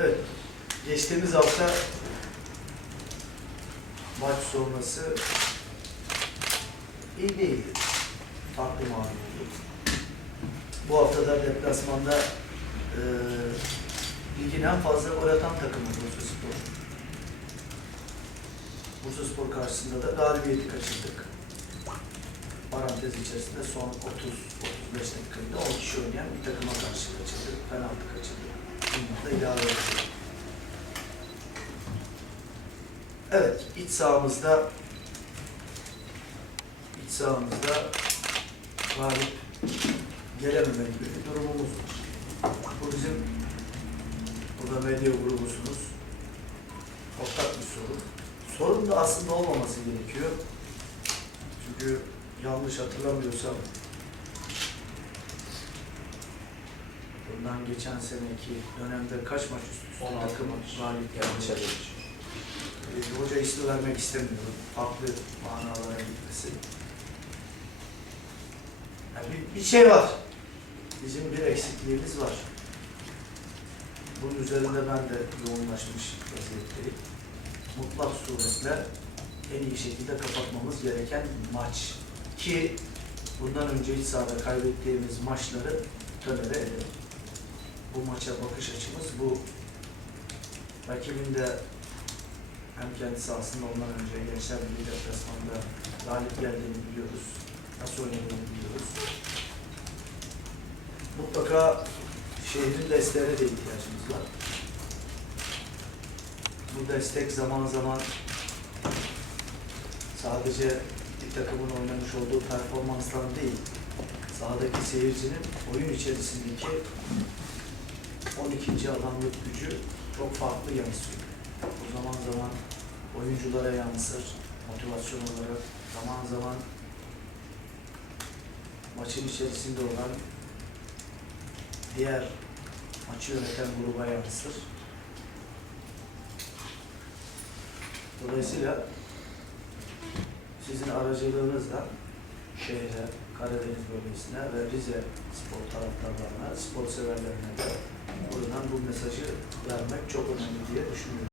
Evet, geçtiğimiz hafta maç sonrası iyi değildi. Farklı mağlup oldu. Bu hafta da deplasmanda e, ligin en fazla gol atan takımı Bursa Spor. Bursa Spor karşısında da galibiyeti kaçırdık. Parantez içerisinde son 30-35 dakikada 10 kişi oynayan bir takıma karşı kaçırdık. Penaltı kaçırdık. Bunlar da ilave edildi. Evet, iç sahamızda iç sahamızda galip gelememek gibi bir durumumuz var. Bu bizim burada medya grubusunuz. Ortak bir sorun. Sorun da aslında olmaması gerekiyor. Çünkü yanlış hatırlamıyorsam bundan geçen seneki dönemde kaç maç üst üste 16 takım maç. galip geldi. Ee, Hoca ismi vermek istemiyorum. Farklı manalara gitmesi. Yani bir, bir şey var. Bizim bir eksikliğimiz var. Bunun üzerinde ben de yoğunlaşmış vaziyetteyim. Mutlak suretle en iyi şekilde kapatmamız gereken maç. Ki bundan önce iç sahada kaybettiğimiz maçları tönere edelim. Bu maça bakış açımız bu. Rakibin de hem kendisi aslında ondan önce Gençler Birliği deplasmanda galip geldiğini biliyoruz. Nasıl oynadığını biliyoruz. Mutlaka şehrin desteğine de ihtiyacımız var. Bu destek zaman zaman sadece bir takımın oynamış olduğu performanstan değil, sahadaki seyircinin oyun içerisindeki 12. adamlık gücü çok farklı yansıyor. Zaman zaman oyunculara yansır, motivasyon olarak zaman zaman maçın içerisinde olan diğer maçı yöneten gruba yansır. Dolayısıyla sizin aracılığınızla şehre, Karadeniz bölgesine ve Rize spor taraftarlarına, spor severlerine de buradan bu mesajı vermek çok önemli diye düşünüyorum.